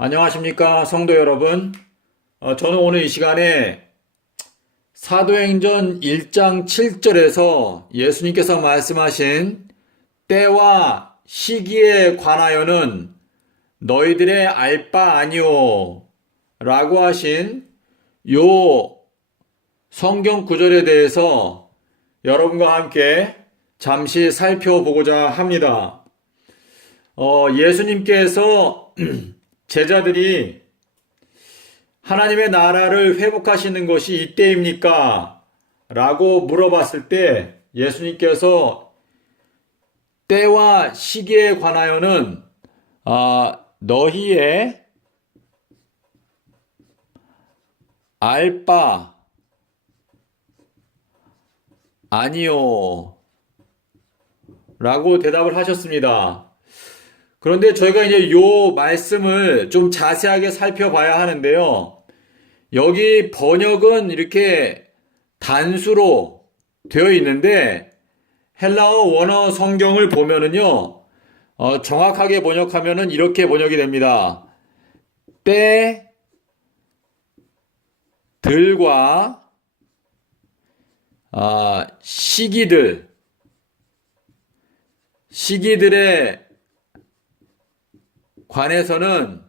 안녕하십니까, 성도 여러분. 저는 오늘 이 시간에 사도행전 1장 7절에서 예수님께서 말씀하신 때와 시기에 관하여는 너희들의 알 바 아니오 라고 하신 요 성경 구절에 대해서 여러분과 함께 잠시 살펴보고자 합니다. 예수님께서 제자들이 하나님의 나라를 회복하시는 것이 이때입니까? 라고 물어봤을 때 예수님께서 때와 시기에 관하여는 너희의 알 바 아니요 라고 대답을 하셨습니다. 그런데 저희가 이제 요 말씀을 좀 자세하게 살펴봐야 하는데요. 여기 번역은 이렇게 단수로 되어 있는데 헬라어 원어 성경을 보면은요, 정확하게 번역하면은 이렇게 번역이 됩니다. 때들과 시기들에 관해서는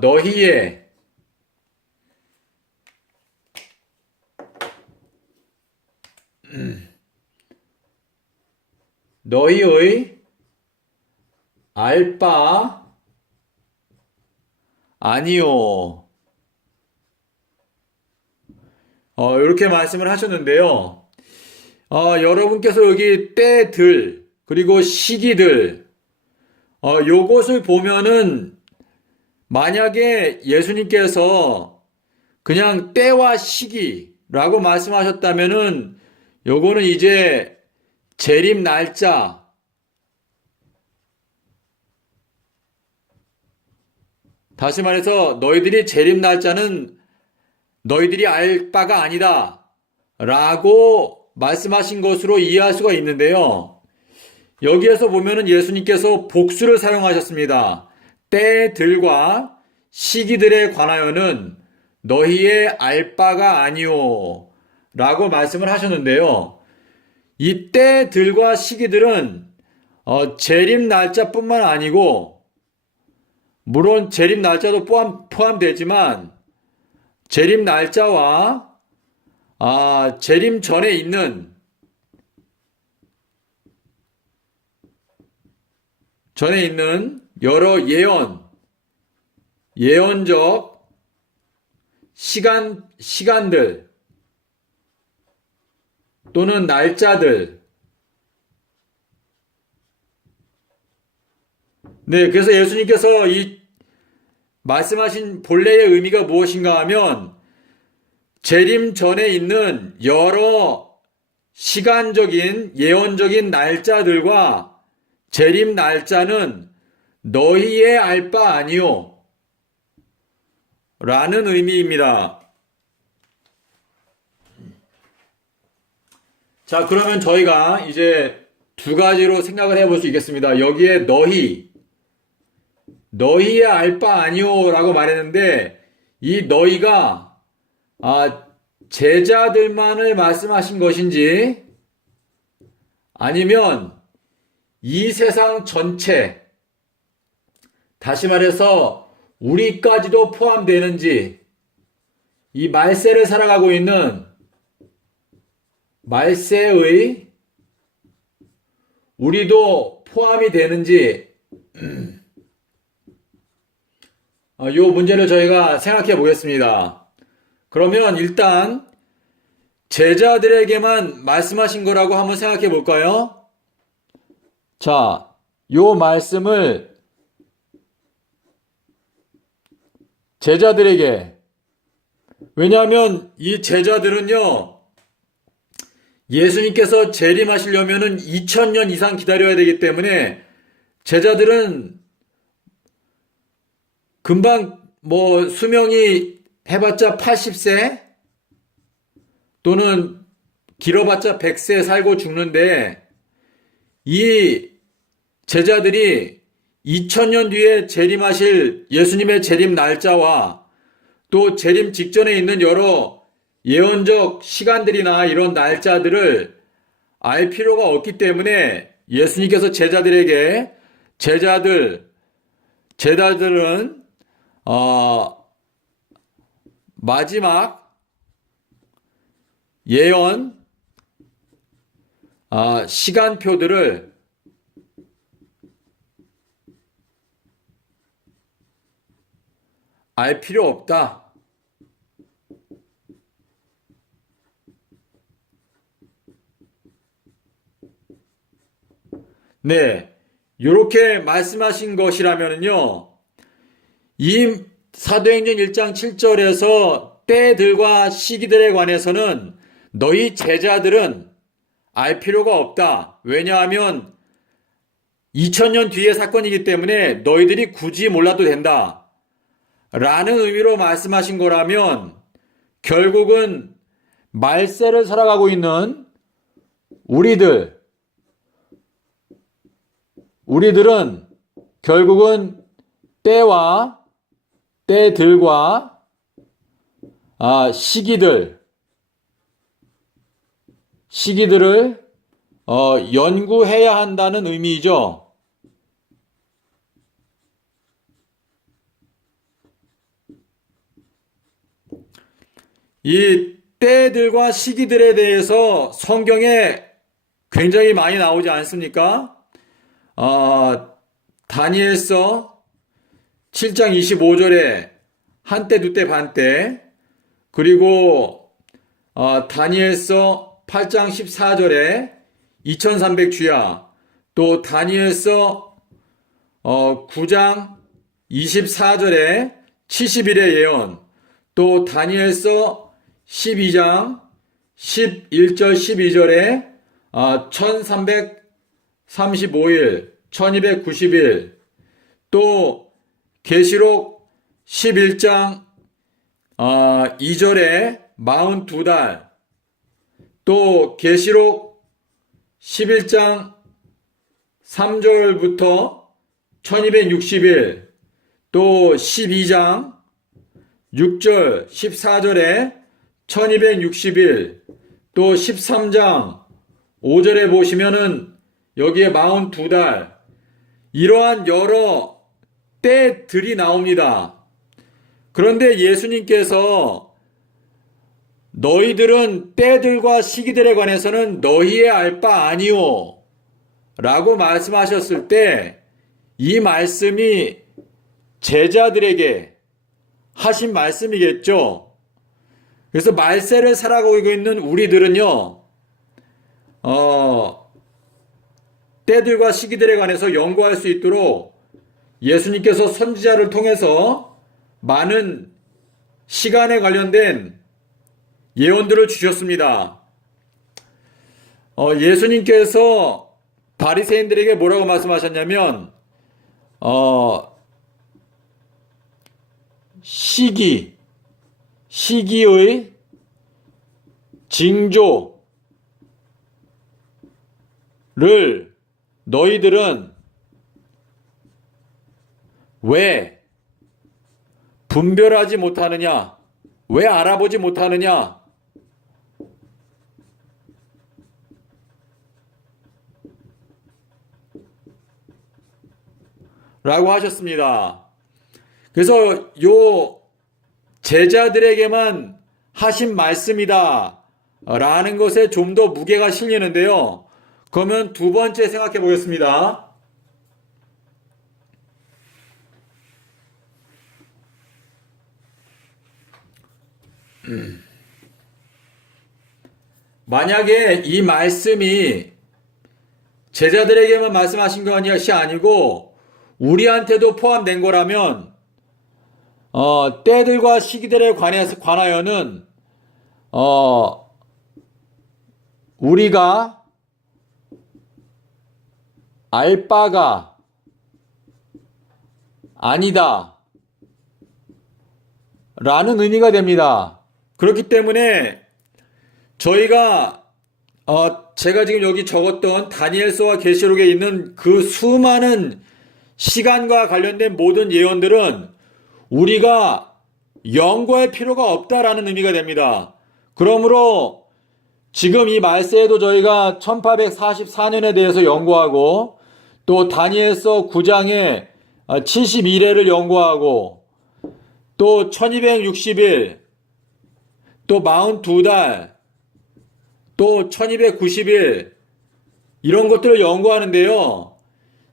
너희의 너희의 알 바 아니요. 이렇게 말씀을 하셨는데요. 여러분께서 여기 때들 그리고 시기들 요것을 보면은 만약에 예수님께서 그냥 때와 시기라고 말씀하셨다면은 요거는 이제 재림 날짜, 다시 말해서 너희들이 재림 날짜는 너희들이 알 바가 아니다 라고 말씀하신 것으로 이해할 수가 있는데요. 여기에서 보면은 예수님께서 복수를 사용하셨습니다. 때들과 시기들에 관하여는 너희의 알 바가 아니오 라고 말씀을 하셨는데요. 이 때들과 시기들은 재림 날짜뿐만 아니고, 물론 재림 날짜도 포함되지만 재림 날짜와 재림 전에 있는 여러 예언적 시간들 또는 날짜들. 네, 그래서 예수님께서 이 말씀하신 본래의 의미가 무엇인가 하면 재림 전에 있는 여러 시간적인 예언적인 날짜들과 재림 날짜는 너희의 알 바 아니요 라는 의미입니다. 자, 그러면 저희가 이제 두 가지로 생각을 해볼 수 있겠습니다. 여기에 너희의 알 바 아니요 라고 말했는데, 이 너희가 제자들만을 말씀하신 것인지 아니면 이 세상 전체, 다시 말해서 우리까지도 포함되는지, 이 말세를 살아가고 있는 말세의 우리도 포함이 되는지, 이 문제를 저희가 생각해 보겠습니다. 그러면 일단 제자들에게만 말씀하신 거라고 한번 생각해 볼까요? 자, 요 말씀을 제자들에게, 왜냐하면 이 제자들은요, 예수님께서 재림하시려면은 2000년 이상 기다려야 되기 때문에 제자들은 금방 수명이 해봤자 80세 또는 길어봤자 100세 살고 죽는데, 이 제자들이 2000년 뒤에 재림하실 예수님의 재림 날짜와 또 재림 직전에 있는 여러 예언적 시간들이나 이런 날짜들을 알 필요가 없기 때문에 예수님께서 제자들은 마지막 예언 시간표들을 알 필요 없다. 네, 이렇게 말씀하신 것이라면요, 이 사도행전 1장 7절에서 때들과 시기들에 관해서는 너희 제자들은 알 필요가 없다. 왜냐하면 2000년 뒤의 사건이기 때문에 너희들이 굳이 몰라도 된다. 라는 의미로 말씀하신 거라면 결국은 말세를 살아가고 있는 우리들은 결국은 때들과 시기들을 연구해야 한다는 의미이죠. 이 때들과 시기들에 대해서 성경에 굉장히 많이 나오지 않습니까? 다니엘서 7장 25절에 한때, 두때, 반때, 그리고 다니엘서 8장 14절에 2300주야, 또 다니엘서 9장 24절에 70일의 예언, 또 다니엘서 12장 11절 12절에 1335일, 1290일, 또 계시록 11장 2절에 42달, 또 계시록 11장 3절부터 1260일, 또 12장 6절 14절에 1260일, 또 13장 5절에 보시면은 여기에 42달, 이러한 여러 때들이 나옵니다. 그런데 예수님께서 너희들은 때들과 시기들에 관해서는 너희의 알 바 아니오 라고 말씀하셨을 때 이 말씀이 제자들에게 하신 말씀이겠죠. 그래서 말세를 살아가고 있는 우리들은요, 때들과 시기들에 관해서 연구할 수 있도록 예수님께서 선지자를 통해서 많은 시간에 관련된 예언들을 주셨습니다. 예수님께서 바리새인들에게 뭐라고 말씀하셨냐면 시기의 징조를 너희들은 왜 분별하지 못하느냐? 왜 알아보지 못하느냐? 라고 하셨습니다. 그래서 요 제자들에게만 하신 말씀이다 라는 것에 좀 더 무게가 실리는데요. 그러면 두 번째 생각해 보겠습니다. 만약에 이 말씀이 제자들에게만 말씀하신 것이 아니고 우리한테도 포함된 거라면 때들과 시기들에 관하여는 우리가 알 바가 아니다 라는 의미가 됩니다. 그렇기 때문에 저희가 제가 지금 여기 적었던 다니엘서와 계시록에 있는 그 수많은 시간과 관련된 모든 예언들은 우리가 연구할 필요가 없다라는 의미가 됩니다. 그러므로 지금 이 말세에도 저희가 1844년에 대해서 연구하고 또 다니엘서 9장의 71회를 연구하고 또 1260일 또 42달 또 1290일 이런 것들을 연구하는데요.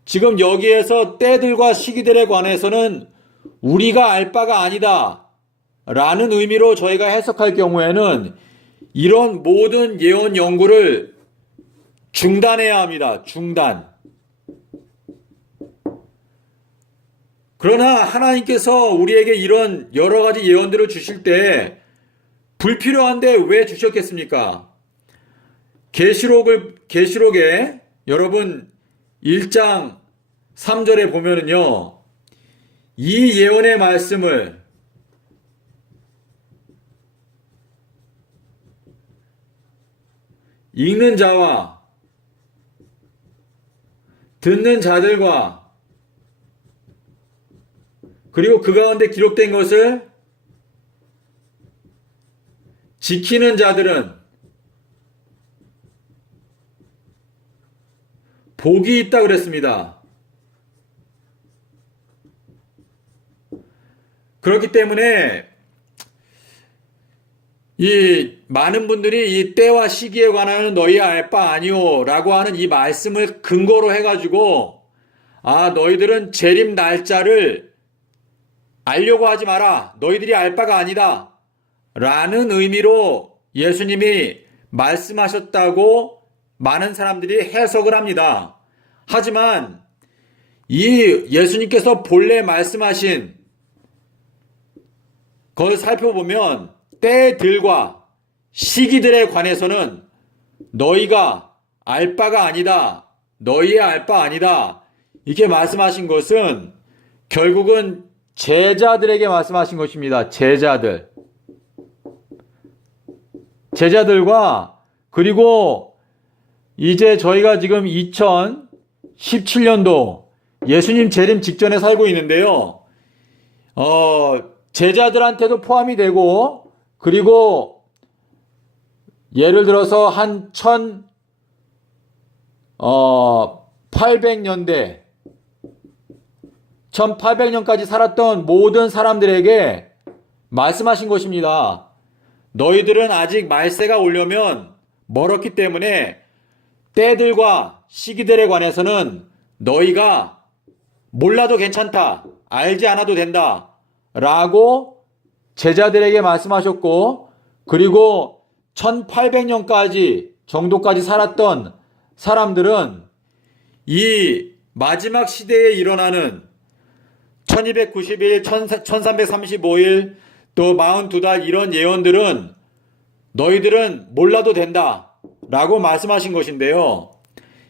지금 여기에서 때들과 시기들에 관해서는 우리가 알 바가 아니다 라는 의미로 저희가 해석할 경우에는 이런 모든 예언 연구를 중단해야 합니다. 중단. 그러나 하나님께서 우리에게 이런 여러 가지 예언들을 주실 때 불필요한데 왜 주셨겠습니까? 계시록에 여러분 1장 3절에 보면은요. 이 예언의 말씀을 읽는 자와 듣는 자들과 그리고 그 가운데 기록된 것을 지키는 자들은 복이 있다 그랬습니다. 그렇기 때문에 이 많은 분들이 이 때와 시기에 관하여는 너희 알 바 아니오 라고 하는 이 말씀을 근거로 해가지고 너희들은 재림 날짜를 알려고 하지 마라. 너희들이 알 바가 아니다. 라는 의미로 예수님이 말씀하셨다고 많은 사람들이 해석을 합니다. 하지만 이 예수님께서 본래 말씀하신 것을 살펴보면 때들과 시기들에 관해서는 너희가 알 바가 아니다. 너희의 알 바 아니다. 이렇게 말씀하신 것은 결국은 제자들에게 말씀하신 것입니다. 제자들과 그리고 이제 저희가 지금 2017년도 예수님 재림 직전에 살고 있는데요. 제자들한테도 포함이 되고 그리고 예를 들어서 한 1800년까지 살았던 모든 사람들에게 말씀하신 것입니다. 너희들은 아직 말세가 오려면 멀었기 때문에 때들과 시기들에 관해서는 너희가 몰라도 괜찮다. 알지 않아도 된다. 라고 제자들에게 말씀하셨고 그리고 1800년까지 정도까지 살았던 사람들은 이 마지막 시대에 일어나는 1290일, 1335일, 또 42달 이런 예언들은 너희들은 몰라도 된다 라고 말씀하신 것인데요.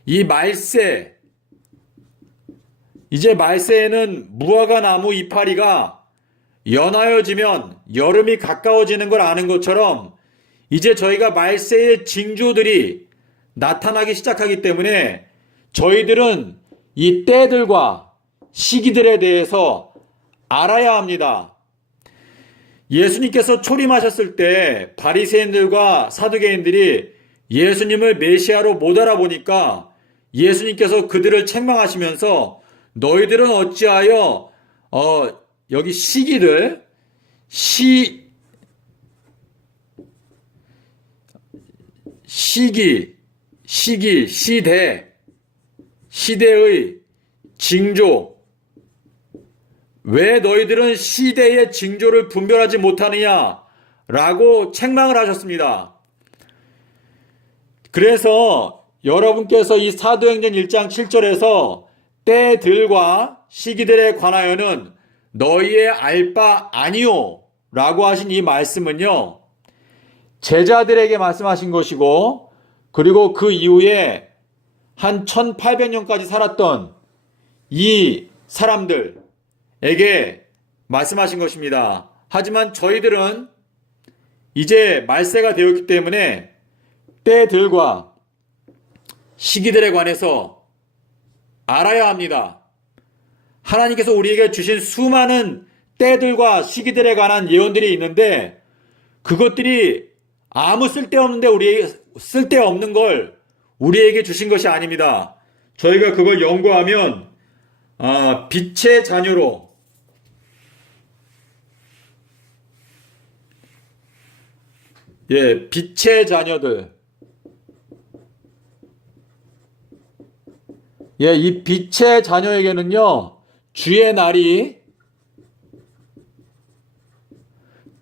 이 말세, 이제 말세에는 무화과 나무 이파리가 연하여지면 여름이 가까워지는 걸 아는 것처럼 이제 저희가 말세의 징조들이 나타나기 시작하기 때문에 저희들은 이 때들과 시기들에 대해서 알아야 합니다. 예수님께서 초림하셨을 때 바리새인들과 사두개인들이 예수님을 메시아로 못 알아보니까 예수님께서 그들을 책망하시면서 너희들은 어찌하여 여기 시기들 시대의 징조 왜 너희들은 시대의 징조를 분별하지 못하느냐 라고 책망을 하셨습니다. 그래서 여러분께서 이 사도행전 1장 7절에서 때들과 시기들에 관하여는 너희의 알 바 아니오 라고 하신 이 말씀은요, 제자들에게 말씀하신 것이고 그리고 그 이후에 한 1800년까지 살았던 이 사람들에게 말씀하신 것입니다. 하지만 저희들은 이제 말세가 되었기 때문에 때들과 시기들에 관해서 알아야 합니다. 하나님께서 우리에게 주신 수많은 때들과 시기들에 관한 예언들이 있는데 그것들이 아무 쓸데없는 걸 우리에게 주신 것이 아닙니다. 저희가 그걸 연구하면 빛의 자녀로 빛의 자녀들 이 빛의 자녀에게는요 주의 날이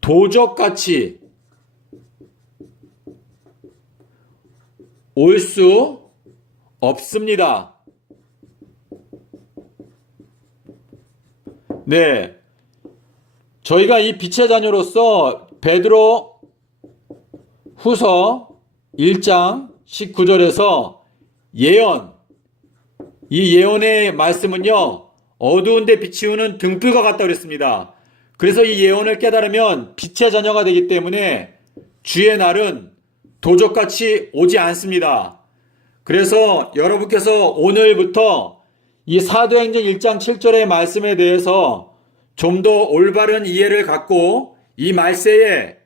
도적같이 올 수 없습니다. 네. 저희가 이 빛의 자녀로서 베드로 후서 1장 19절에서 이 예언의 말씀은요, 어두운데 비치우는 등불과 같다고 그랬습니다. 그래서 이 예언을 깨달으면 빛의 자녀가 되기 때문에 주의 날은 도적같이 오지 않습니다. 그래서 여러분께서 오늘부터 이 사도행전 1장 7절의 말씀에 대해서 좀 더 올바른 이해를 갖고 이 말세에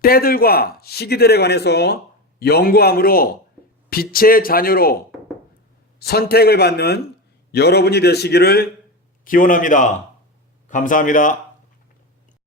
때들과 시기들에 관해서 연구함으로 빛의 자녀로 선택을 받는 여러분이 되시기를 기원합니다. 감사합니다.